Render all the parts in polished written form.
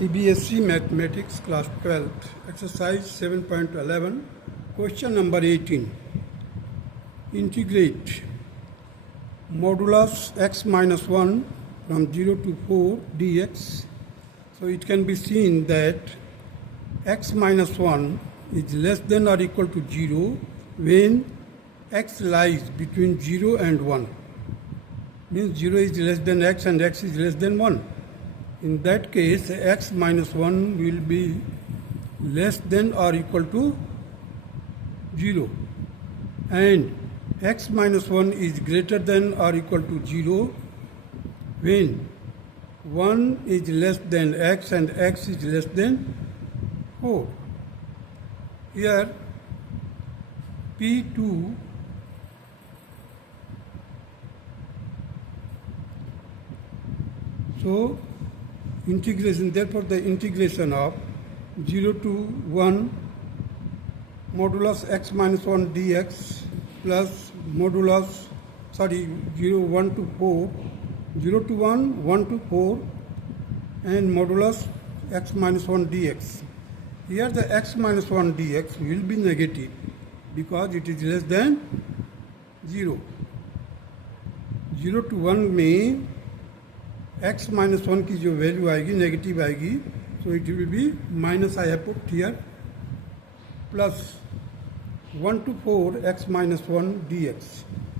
CBSE Mathematics Class 12th Exercise 7.11 Question number 18. Integrate modulus x minus 1 from 0 to 4 dx. So it can be seen that x minus 1 is less than or equal to 0 when x lies between 0 and 1. Means 0 is less than x and x is less than 1. In that case, x minus 1 will be less than or equal to 0. And x minus 1 is greater than or equal to 0 when 1 is less than x and x is less than 4. Here, P2 so integration, therefore the integration of 0 to 1 modulus x minus 1 dx plus modulus 1 to 4, 0 to 1, 1 to 4 and modulus x minus 1 dx. Here the x minus 1 dx will be negative because it is less than 0. 0 to 1 में x minus 1 की जो value आएगी negative आएगी, सो it will B minus I have put here plus 1 to 4 x minus 1 dx.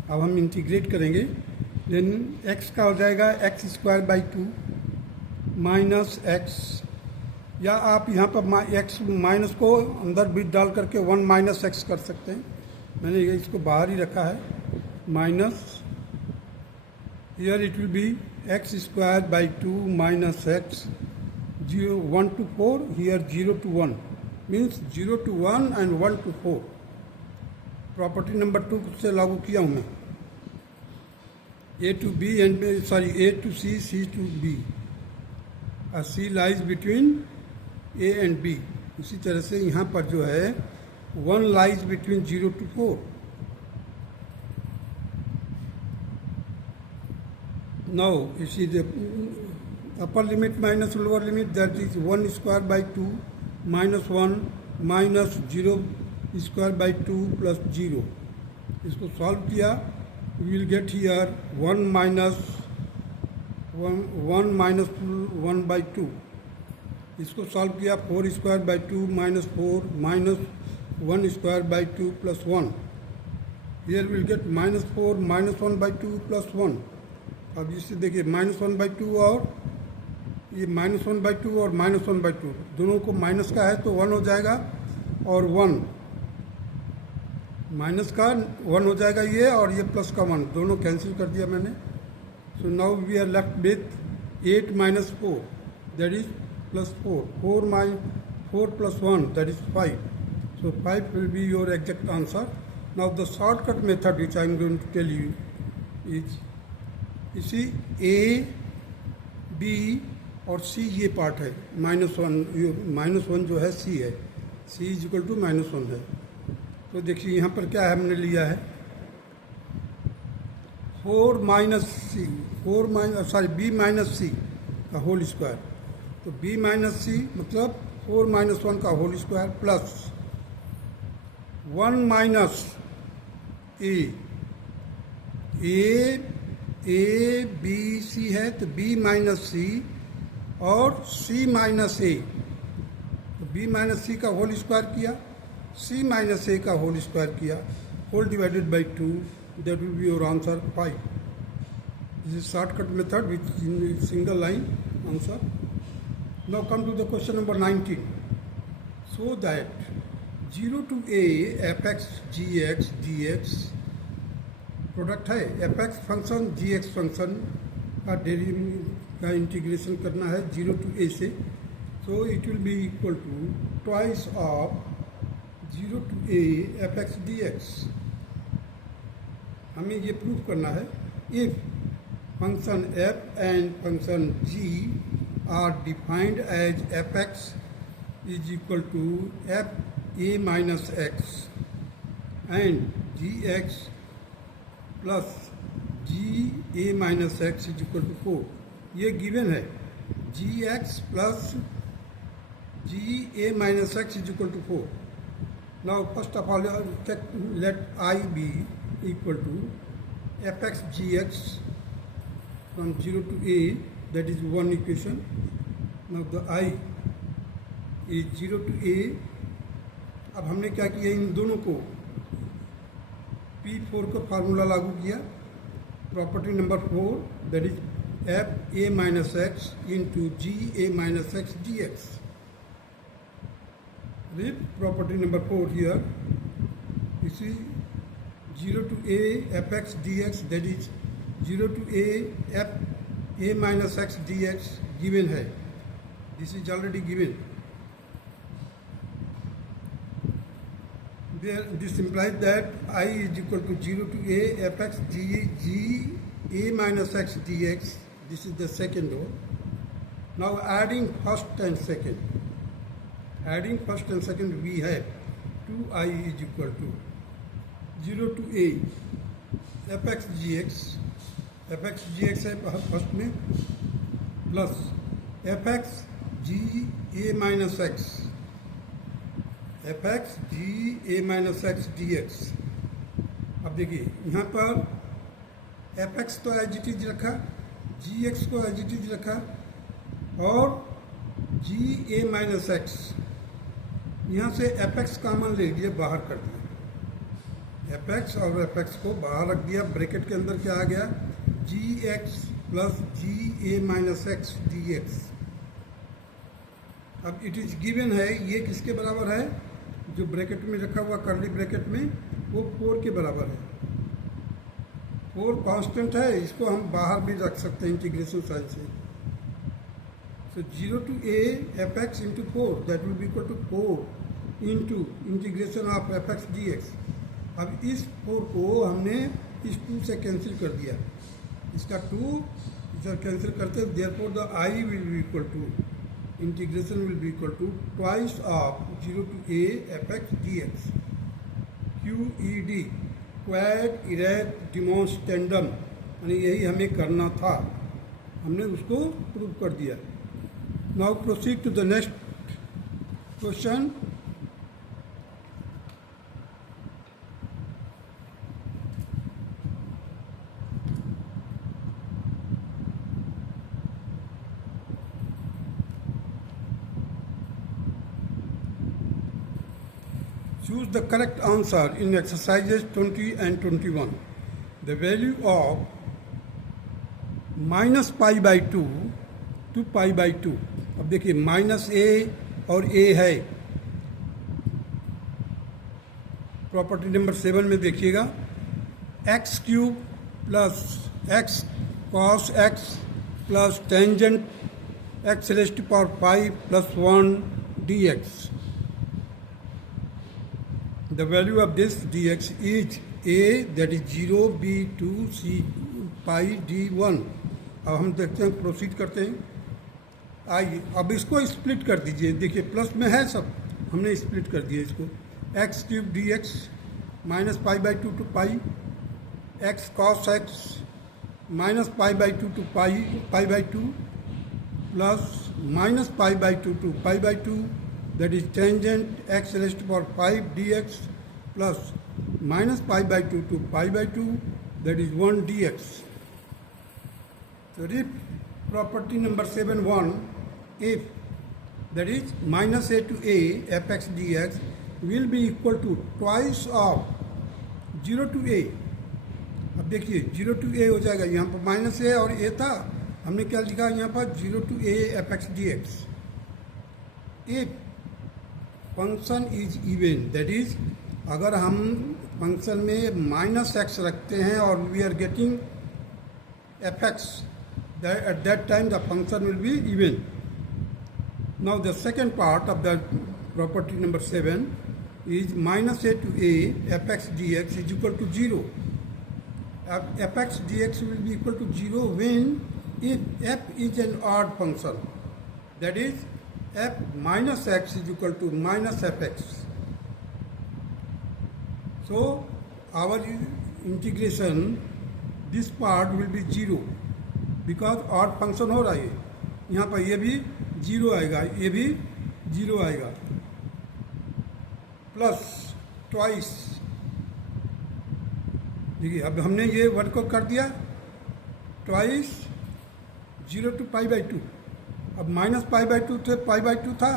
अब हम integrate करेंगे, then x का हो जाएगा x square by 2 minus x, या आप यहाँ पर x माइनस को अंदर भी डाल करके 1 माइनस x कर सकते हैं. मैंने इसको बाहर ही रखा है minus. Here it will B x square by 2 minus x 1 to 4, here 0 to 1 means 0 to 1 and 1 to 4. Property number 2 से लागू किया हूँ मैं. A to B and A to C, C to B. C lies between A and B. इसी तरह से यहाँ पर जो है 1 lies between 0 to 4. Now, you see the upper limit minus lower limit, that is 1 square by 2 minus 1 minus 0 square by 2 plus 0. इसको solve किया, we will get here 1 minus 1 by 2. इसको सॉल्व किया 4 square by 2 minus 4 minus 1 square by 2 plus 1. Here we will get minus 4 minus 1 by 2 plus 1. अब इससे देखिए -1 by 2 और ये -1 by 2 और -1 by 2 दोनों को माइनस का है तो 1 हो जाएगा और 1 माइनस का 1 हो जाएगा ये, और ये प्लस का 1 दोनों कैंसिल कर दिया मैंने. So now we are left with 8 minus 4 that is plus 4 plus 1 that is 5. So 5 will be your exact answer. Now the shortcut method which I am going to tell you is, इसी A, B और C ये part है. -1 जो है C है, C is equal to -1 है. तो देखिए यहाँ पर क्या है, हमने लिया है 4 minus C, B minus C का होल स्क्वायर. तो B minus C मतलब 4 minus 1 का whole square plus 1 minus A B C है तो B माइनस C और C माइनस A. तो B माइनस C का होल स्क्वायर किया, C माइनस A का होल स्क्वायर किया, whole divided by 2, that will be your answer 5. This is shortcut method which in single line answer. Now come to the question number 19. So that 0 to A fx gx dx product है. fx function gx function का integration करना है 0 to A से. So it will be equal to twice of 0 to A fx dx. हमें ये proof करना है if function f and function g are defined as fx is equal to f a minus x and gx plus g A minus x is equal to 4. ये given है. G x plus GA minus x is equal to 4. Now first of all let I be equal to fx gx from 0 to a, that is one equation. Now the I is 0 to a. अब हमने क्या किया, इन दोनों को P4 का formula लागू किया, property number 4, that is F A minus X into G A minus X D X. Property number 4 here, इसी 0 to a fx dx, that is 0 to a f a minus x dx given है. This is already given. This implies that I is equal to 0 to a fx g a minus x dx. This is the second row. Now adding first and second. Adding first and second, we have 2i is equal to 0 to a fx gx है first में, plus fx g a minus x fx g a minus x dx. अब देखिए यहाँ पर fx तो as it is रखा, gx को as it is रखा, और g a माइनस एक्स, यहाँ से fx कॉमन ले लिया, बाहर कर दिया. fx और fx को बाहर रख दिया, ब्रैकेट के अंदर क्या आ गया, gx plus g a minus x dx. अब इट इज गिवन है, ये किसके बराबर है, जो ब्रैकेट में रखा हुआ कर्ली ब्रैकेट में, वो 4 के बराबर है. 4 कांस्टेंट है, इसको हम बाहर भी रख सकते हैं इंटीग्रेशन साइन से. So 0 to a fx into 4, that will be equal to 4 into integration of fx dx. अब इस 4 को हमने इस 2 से कैंसिल कर दिया, इसका 2 इधर कैंसिल करते, therefore the I will be equal to, integration will be equal to twice of 0 to a fx dx. QED, quad erect demonstrandum, यानी यही हमें करना था, हमने उसको प्रूव कर दिया. Now proceed to the next question. Choose the correct answer in exercises 20 and 21. The value of minus pi by 2 to pi by 2. अब देखिए माइनस ए और ए है, प्रॉपर्टी नंबर 7 में देखिएगा, x cube plus x cos x plus tangent x raise to power 5 plus 1 d x. The value of this dx is a, that is 0, b 2, c pi d 1. अब हम देखते हैं, proceed करते हैं. आइए अब इसको स्प्लिट कर दीजिए, देखिए प्लस में है सब, हमने स्प्लिट कर दिया इसको. X cube d x minus pi by 2 to pi, x cos x minus pi by 2 to pi by 2 plus minus pi by 2 to pi by 2, that is tangent x raised to power 5 dx plus minus pi by 2 to pi by 2, that is 1 dx. So if property number 7(1), if that is minus a to a fx dx will be equal to twice of 0 to a. अब देखिए 0 to a हो जाएगा, यहाँ पर minus ए और ए था, हमने क्या लिखा यहाँ पर 0 to a fx dx. If function is even, that is अगर हम फंक्शन में माइनस एक्स रखते हैं और we are getting f x, at that time the function will be even. Now the second part of the property number 7 is minus a to a f x D x is equal to 0. F x D x will be equal to 0 when if f is an odd function, that is f minus x is equal to minus fx. So our integration, this part will be 0 because odd function हो रहा है, यहाँ पर ये भी 0 आएगा, ये भी जीरो आएगा, प्लस ट्वाइस। देखिए अब हमने ये वर्ड को कर दिया ट्वाइस 0 to π/2। अब माइनस π/2 थे, π/2 था,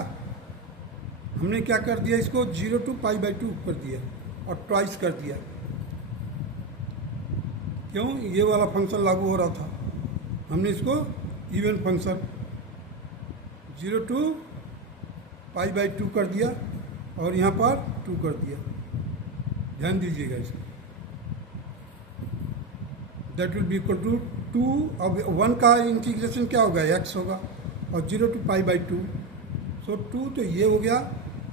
हमने क्या कर दिया, इसको 0 to π/2 कर दिया और ट्वाइस कर दिया। क्यों? ये वाला फंक्शन लागू हो रहा था, हमने इसको इवन फंक्शन 0 to π/2 कर दिया और यहाँ पर 2 कर दिया। ध्यान दीजिएगा इसको। That will be equal to 2। अब 1 का इंटीग्रेशन क्या होगा, x होगा, और 0 to π/2, सो 2 तो ये हो गया,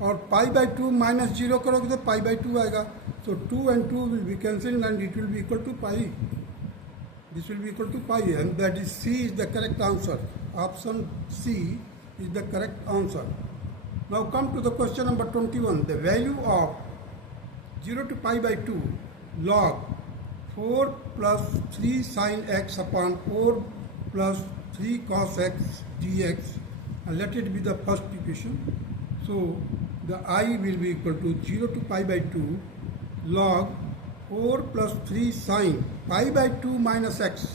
और π/2 माइनस 0 करोगे तो π/2 आएगा। So 2 and 2 will be cancel and it will be equal to pi. This will be equal to pi, and that is C is the correct answer. Option C is the correct answer. Now come to the question number 21. The value of 0 to π/2 log 4 plus 3 sin x upon 4 plus 3 cos x dx, and let it be the first equation. So the I will be equal to 0 to π/2 log 4 plus 3 sin π/2 minus x,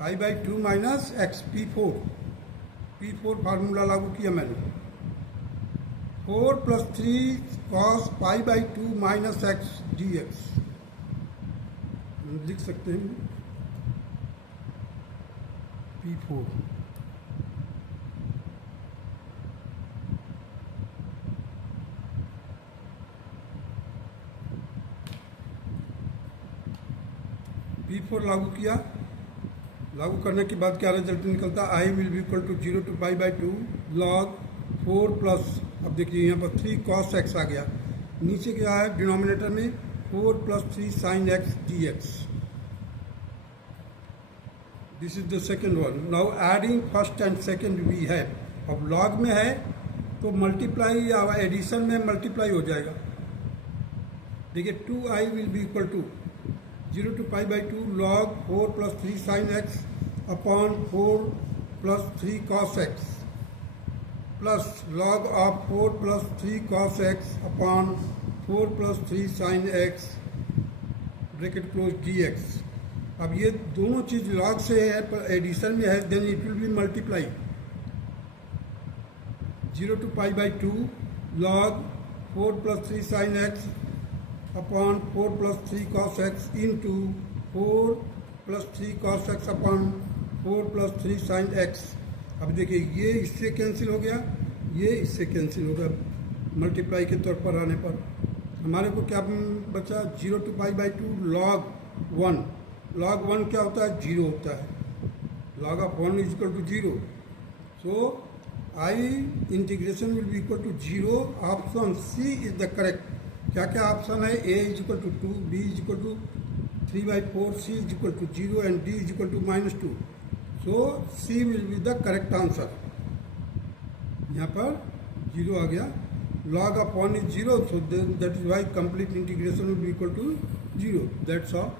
π/2 minus x, P4 formula लागू किया मैंने। 4 plus 3 cos π/2 minus x dx लिख सकते हैं P4। P4 लागू किया, लागू करने के बाद क्या रिजल्ट निकलता है, I will be equal to 0 to π/2 log 4 plus, अब देखिए यहाँ पर 3 cos x आ गया, नीचे क्या है डिनोमिनेटर में 4 plus 3 sin x dx। This is the second one. Now adding first and second we है, अब लॉग में है तो मल्टीप्लाई या एडिशन में मल्टीप्लाई हो जाएगा। देखिए 2i will be equal to 0 to π/2 log 4 plus 3 sin x upon 4 plus 3 cos x plus log of 4 plus 3 cos x upon 4 plus 3 sin x bracket close dx। अब ये दोनों चीज लॉग से है पर एडिशन में है, then it will be multiply 0 to π/2 log 4 plus 3 sin x upon 4 plus 3 cos x into 4 plus 3 cos x upon 4 plus 3 sin x। अब देखिए ये इससे कैंसिल हो गया, ये इससे कैंसिल हो गया, मल्टीप्लाई के तौर पर आने पर हमारे को क्या बचा, 0 to π/2 log 1। log 1 क्या होता है, 0 होता है, log of 1 is equal to 0। So I integration will be equal to 0। Option C is the correct. क्या क्या ऑप्शन है, A is equal to 2, B is equal to 3/4, C is equal to 0 and D is equal to -2। So C will be the correct answer. यहाँ पर 0 आ गया, log of 1 is 0, so that is why complete integration will be equal to 0। That's all.